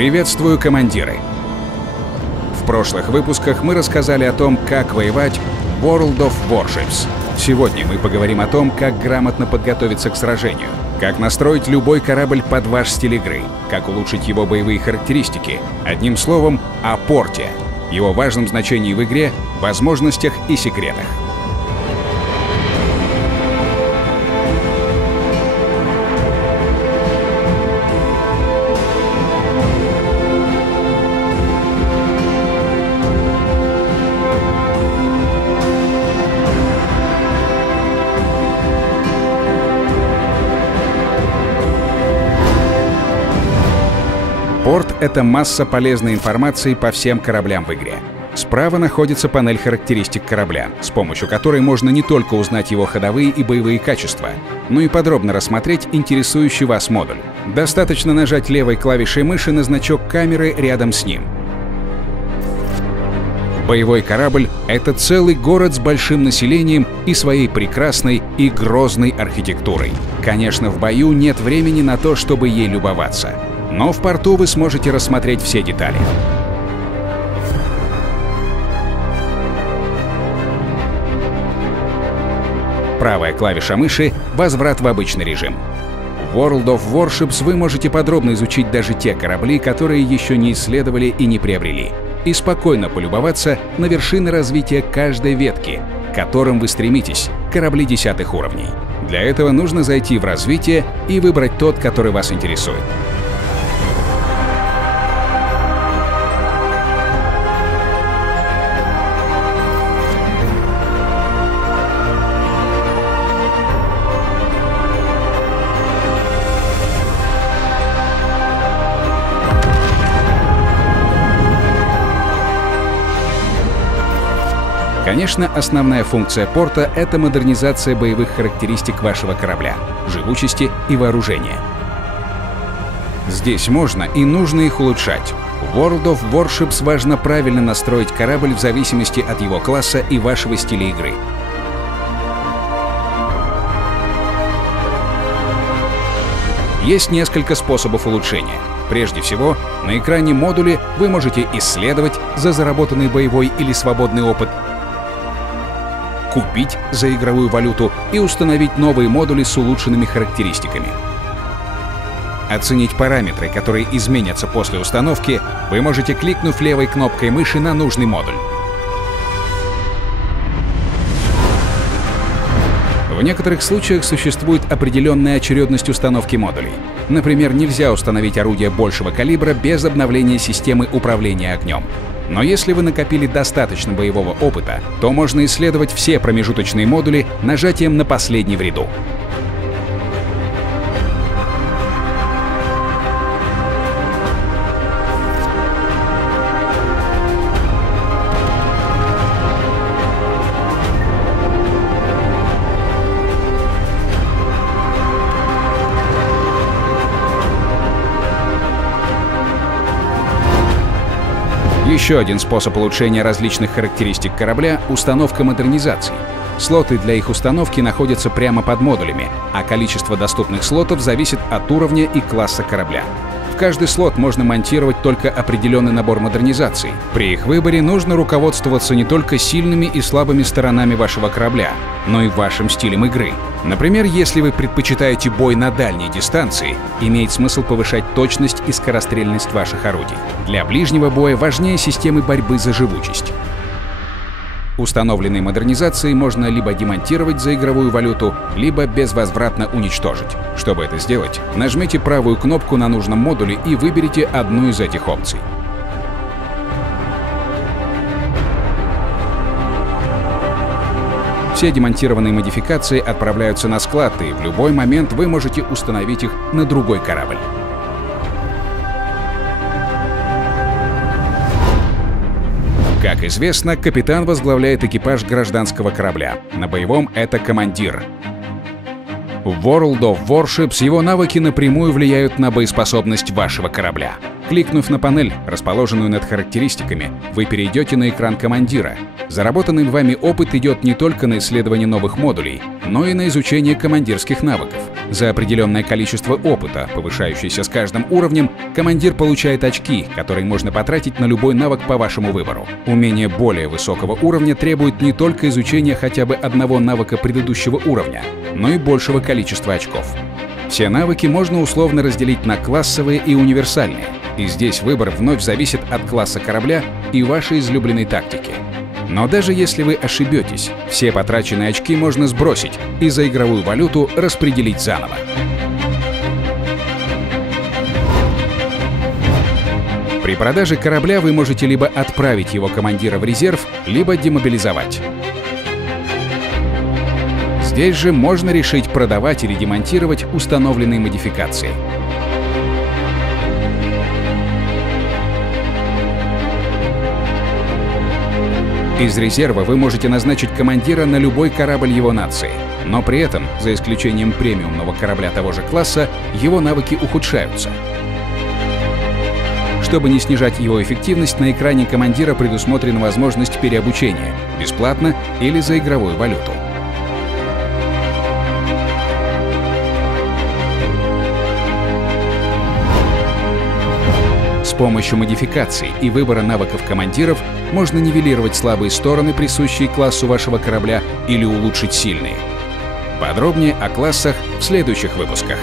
Приветствую, командиры! В прошлых выпусках мы рассказали о том, как воевать в World of Warships. Сегодня мы поговорим о том, как грамотно подготовиться к сражению, как настроить любой корабль под ваш стиль игры, как улучшить его боевые характеристики, одним словом, о порте, его важном значении в игре, возможностях и секретах. Порт — это масса полезной информации по всем кораблям в игре. Справа находится панель характеристик корабля, с помощью которой можно не только узнать его ходовые и боевые качества, но и подробно рассмотреть интересующий вас модуль. Достаточно нажать левой клавишей мыши на значок камеры рядом с ним. Боевой корабль — это целый город с большим населением и своей прекрасной и грозной архитектурой. Конечно, в бою нет времени на то, чтобы ей любоваться. Но в порту вы сможете рассмотреть все детали. Правая клавиша мыши — возврат в обычный режим. В World of Warships вы можете подробно изучить даже те корабли, которые еще не исследовали и не приобрели, и спокойно полюбоваться на вершины развития каждой ветки, к которым вы стремитесь, корабли 10-х уровней. Для этого нужно зайти в развитие и выбрать тот, который вас интересует. Конечно, основная функция порта — это модернизация боевых характеристик вашего корабля, живучести и вооружения. Здесь можно и нужно их улучшать. В World of Warships важно правильно настроить корабль в зависимости от его класса и вашего стиля игры. Есть несколько способов улучшения. Прежде всего, на экране модуля вы можете исследовать за заработанный боевой или свободный опыт, купить за игровую валюту и установить новые модули с улучшенными характеристиками. Оценить параметры, которые изменятся после установки, вы можете, кликнув левой кнопкой мыши на нужный модуль. В некоторых случаях существует определенная очередность установки модулей. Например, нельзя установить орудие большего калибра без обновления системы управления огнем. Но если вы накопили достаточно боевого опыта, то можно исследовать все промежуточные модули нажатием на последний в ряду. Еще один способ улучшения различных характеристик корабля — установка модернизаций. Слоты для их установки находятся прямо под модулями, а количество доступных слотов зависит от уровня и класса корабля. В каждый слот можно монтировать только определенный набор модернизаций. При их выборе нужно руководствоваться не только сильными и слабыми сторонами вашего корабля, но и вашим стилем игры. Например, если вы предпочитаете бой на дальней дистанции, имеет смысл повышать точность и скорострельность ваших орудий. Для ближнего боя важнее системы борьбы за живучесть. Установленные модернизации можно либо демонтировать за игровую валюту, либо безвозвратно уничтожить. Чтобы это сделать, нажмите правую кнопку на нужном модуле и выберите одну из этих опций. Все демонтированные модификации отправляются на склад, и в любой момент вы можете установить их на другой корабль. Как известно, капитан возглавляет экипаж гражданского корабля. На боевом — это командир. В World of Warships его навыки напрямую влияют на боеспособность вашего корабля. Кликнув на панель, расположенную над характеристиками, вы перейдете на экран командира. Заработанный вами опыт идет не только на исследование новых модулей, но и на изучение командирских навыков. За определенное количество опыта, повышающееся с каждым уровнем, командир получает очки, которые можно потратить на любой навык по вашему выбору. Умение более высокого уровня требует не только изучения хотя бы одного навыка предыдущего уровня, но и большего количества очков. Все навыки можно условно разделить на классовые и универсальные, и здесь выбор вновь зависит от класса корабля и вашей излюбленной тактики. Но даже если вы ошибетесь, все потраченные очки можно сбросить и за игровую валюту распределить заново. При продаже корабля вы можете либо отправить его командира в резерв, либо демобилизовать. Здесь же можно решить продавать или демонтировать установленные модификации. Из резерва вы можете назначить командира на любой корабль его нации, но при этом, за исключением премиумного корабля того же класса, его навыки ухудшаются. Чтобы не снижать его эффективность, на экране командира предусмотрена возможность переобучения, бесплатно или за игровую валюту. С помощью модификаций и выбора навыков командиров можно нивелировать слабые стороны, присущие классу вашего корабля, или улучшить сильные. Подробнее о классах в следующих выпусках.